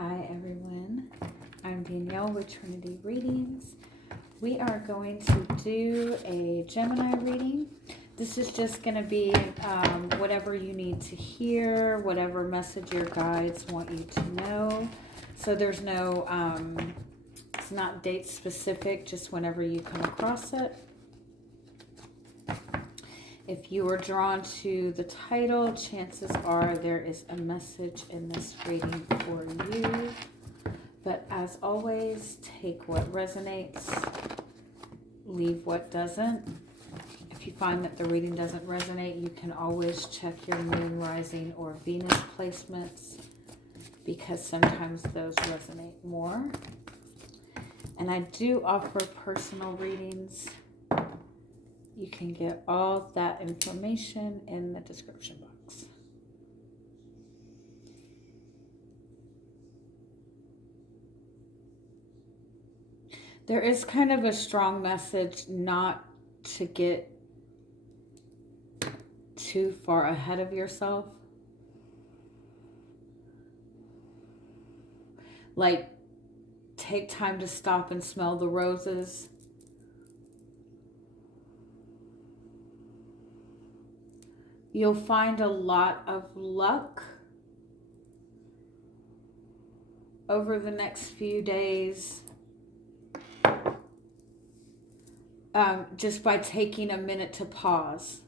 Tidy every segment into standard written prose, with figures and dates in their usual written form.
Hi everyone, I'm Danielle with Trinity Readings. We are going to do a Gemini reading. This is just going to be whatever you need to hear, whatever message your guides want you to know. So there's no, it's not date specific, just whenever you come across it. If you are drawn to the title, chances are there is a message in this reading for you. But as always, take what resonates, leave what doesn't. If you find that the reading doesn't resonate, you can always check your moon, rising, or Venus placements, because sometimes those resonate more. And I do offer personal readings. You can get all that information in the description box. There is kind of a strong message not to get too far ahead of yourself. Like, take time to stop and smell the roses. You'll find a lot of luck over the next few days, just by taking a minute to pause.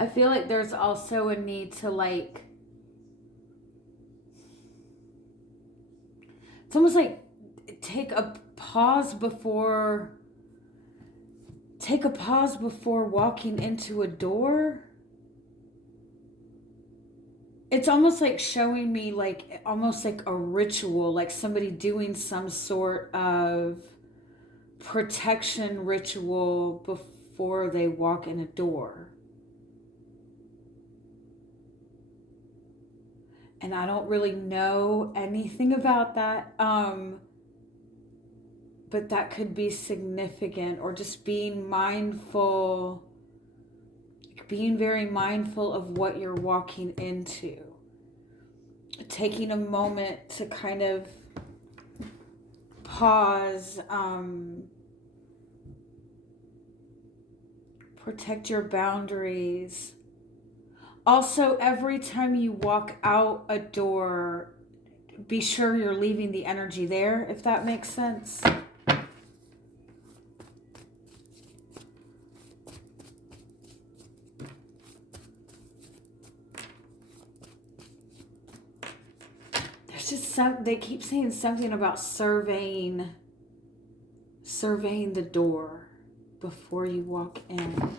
I feel like there's also a need to, like, it's almost like take a pause before walking into a door. It's almost like showing me, like, almost like a ritual, like somebody doing some sort of protection ritual before they walk in a door. And I don't really know anything about that. But that could be significant, or just being mindful, being very mindful of what you're walking into. Taking a moment to kind of pause, protect your boundaries. Also, every time you walk out a door, be sure you're leaving the energy there, if that makes sense. There's just they keep saying something about surveying the door before you walk in.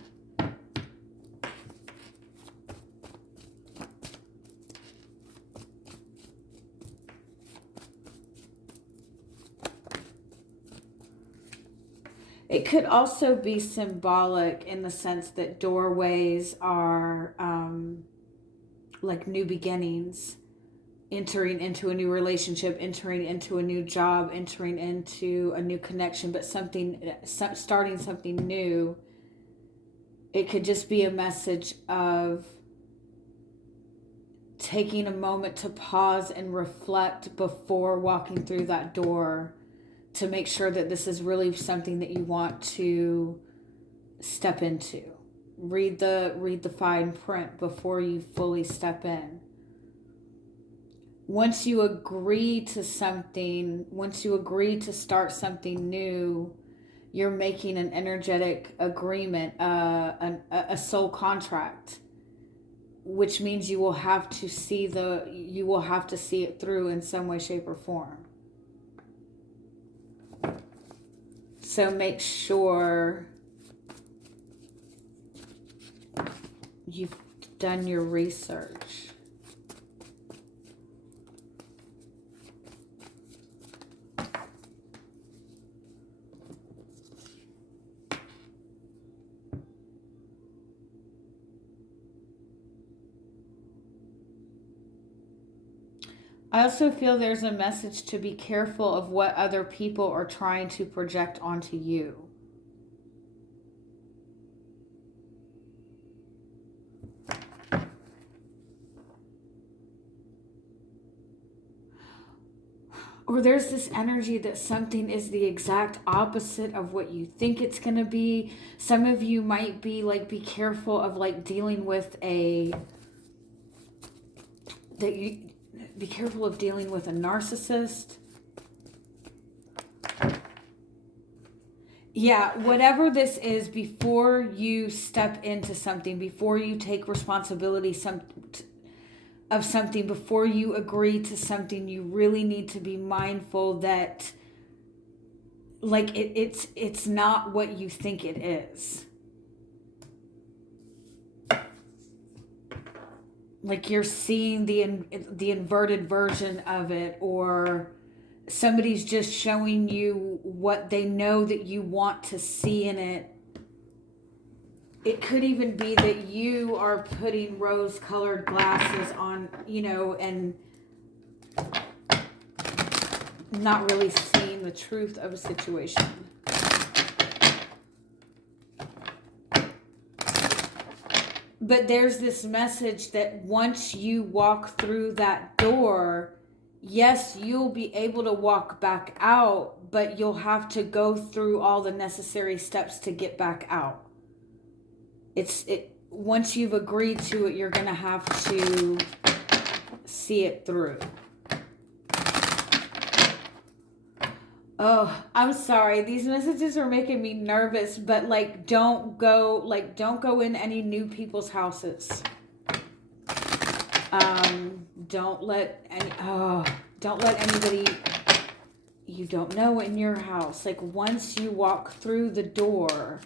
It could also be symbolic in the sense that doorways are like new beginnings, entering into a new relationship, entering into a new job, entering into a new connection, but starting something new. It could just be a message of taking a moment to pause and reflect before walking through that door, to make sure that this is really something that you want to step into. Read the fine print before you fully step in. Once you agree to something, once you agree to start something new, you're making an energetic agreement, a soul contract, which means you will have to see it through in some way, shape, or form. So make sure you've done your research. I also feel there's a message to be careful of what other people are trying to project onto you. Or there's this energy that something is the exact opposite of what you think it's going to be. Some of you might be like, be careful of like dealing with be careful of dealing with a narcissist. Yeah, whatever this is, before you step into something, before you take responsibility of something, before you agree to something, you really need to be mindful that like it's not what you think it is. Like you're seeing the inverted version of it, or somebody's just showing you what they know that you want to see in it. It could even be that you are putting rose-colored glasses on, you know, and not really seeing the truth of a situation. But there's this message that once you walk through that door, yes, you'll be able to walk back out, but you'll have to go through all the necessary steps to get back out. Once you've agreed to it, you're going to have to see it through. Oh, I'm sorry. These messages are making me nervous, but like don't go in any new people's houses. Don't let anybody you don't know in your house. Like once you walk through the door,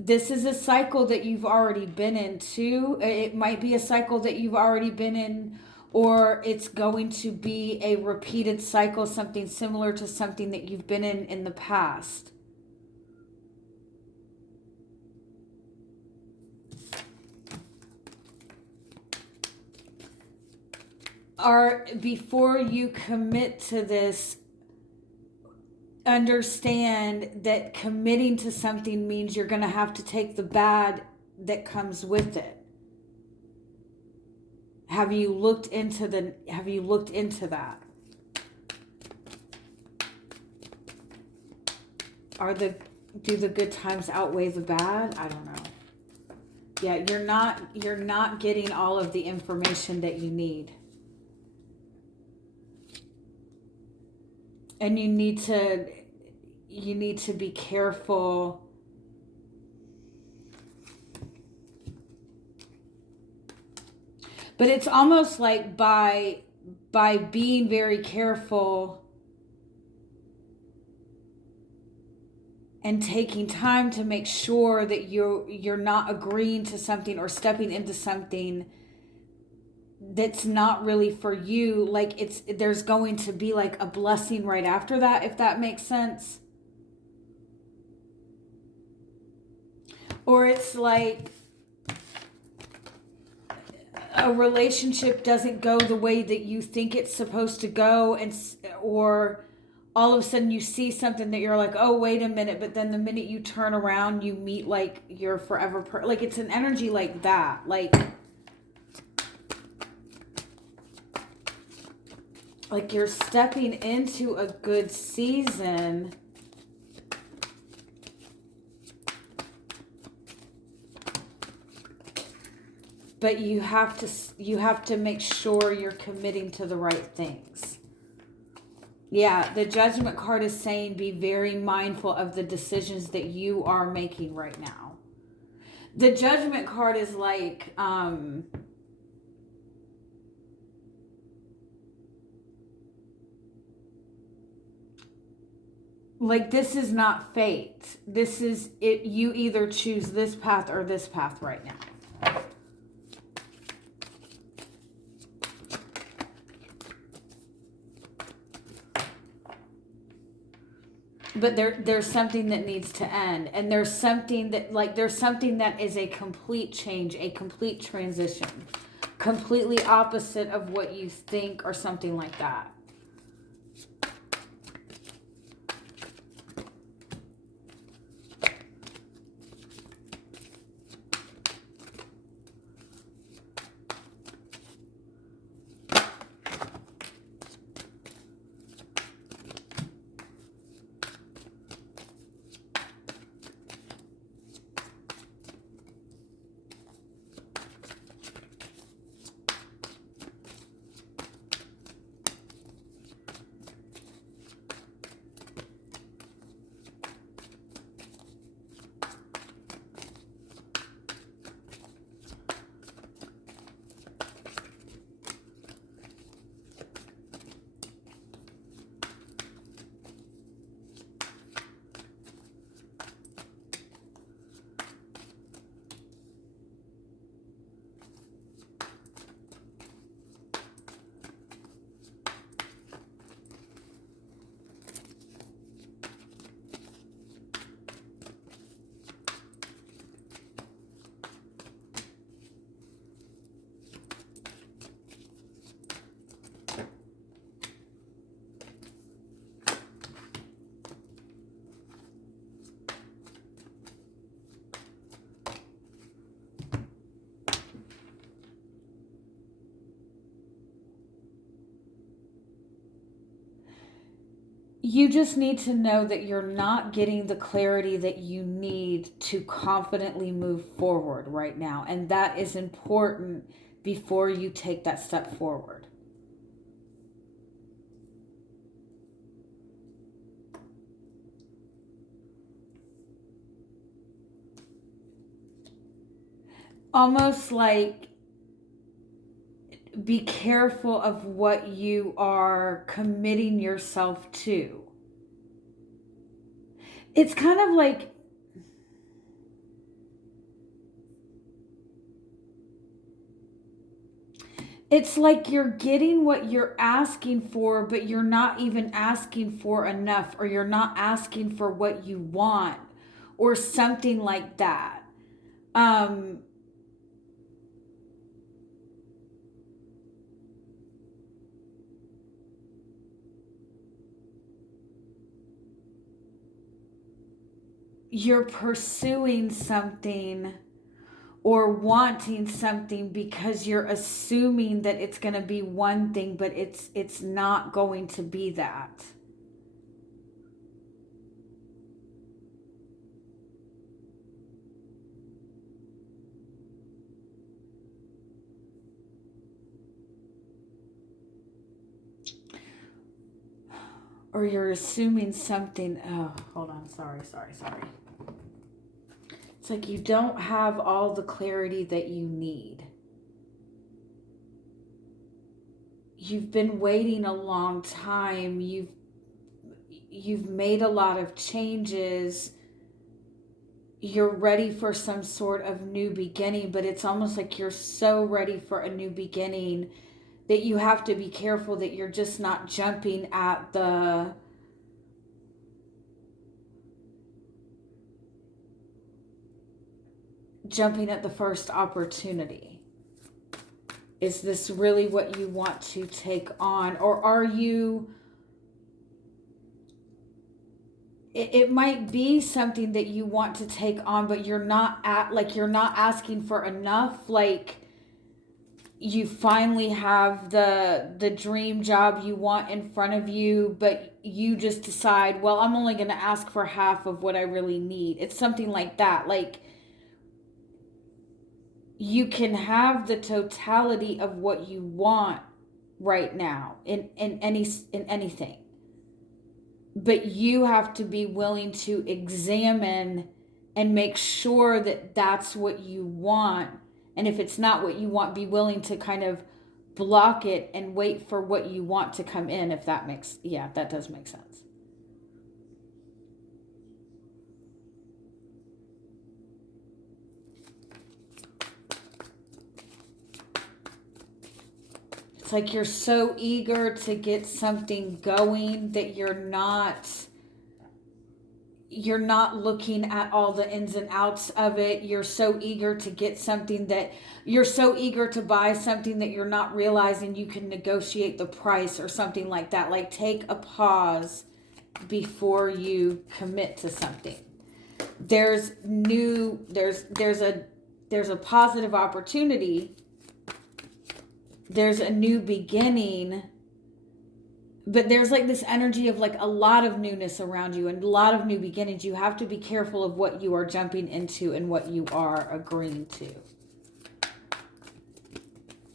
this is a cycle that you've already been in too. It might be a cycle that you've already been in, or it's going to be a repeated cycle, something similar to something that you've been in the past. Or before you commit to this, understand that committing to something means you're going to have to take the bad that comes with it. Have you looked into that? Do the good times outweigh the bad? I don't know. Yeah, you're not getting all of the information that you need. And you need to be careful. But it's almost like by being very careful and taking time to make sure that you're not agreeing to something or stepping into something that's not really for you, like there's going to be like a blessing right after that, if that makes sense. Or it's like a relationship doesn't go the way that you think it's supposed to go, or all of a sudden you see something that you're like, oh, wait a minute, but then the minute you turn around, you meet like your forever like it's an energy like that, like you're stepping into a good season, but you have to make sure you're committing to the right things. Yeah, the Judgment card is saying be very mindful of the decisions that you are making right now. The Judgment card is like this is not fate. This is it. You either choose this path or this path right now. But there's something that needs to end, and there's something that is a complete change, a complete transition, completely opposite of what you think, or something like that. You just need to know that you're not getting the clarity that you need to confidently move forward right now. And that is important before you take that step forward. Almost like, be careful of what you are committing yourself to. It's kind of like, it's like you're getting what you're asking for, but you're not even asking for enough, or you're not asking for what you want, or something like that. You're pursuing something or wanting something because you're assuming that it's going to be one thing, but it's not going to be that. Or you're assuming something. Oh, hold on. Sorry. It's like you don't have all the clarity that you need. You've been waiting a long time. You've made a lot of changes. You're ready for some sort of new beginning, but it's almost like you're so ready for a new beginning that you have to be careful that you're just not jumping at the first opportunity. Is this really what you want to take on? Or are you, it might be something that you want to take on, but you're not asking for enough. Like, you finally have the dream job you want in front of you, but you just decide, well, I'm only going to ask for half of what I really need. It's something like that. Like, you can have the totality of what you want right now in anything, but you have to be willing to examine and make sure that that's what you want. And if it's not what you want, be willing to kind of block it and wait for what you want to come in. If that that does make sense. It's like you're so eager to get something going that you're not you're not looking at all the ins and outs of it. You're so eager to get something that you're so eager to buy something that you're not realizing you can negotiate the price or something like that. Like, take a pause before you commit to something. There's a positive opportunity. There's a new beginning. But there's like this energy of like a lot of newness around you and a lot of new beginnings. You have to be careful of what you are jumping into and what you are agreeing to.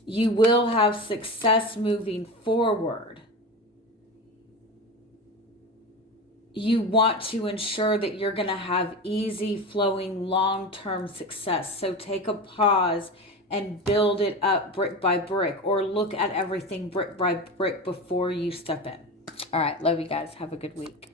You will have success moving forward. You want to ensure that you're going to have easy flowing long-term success. So take a pause and build it up brick by brick, or look at everything brick by brick before you step in. All right. Love you guys. Have a good week.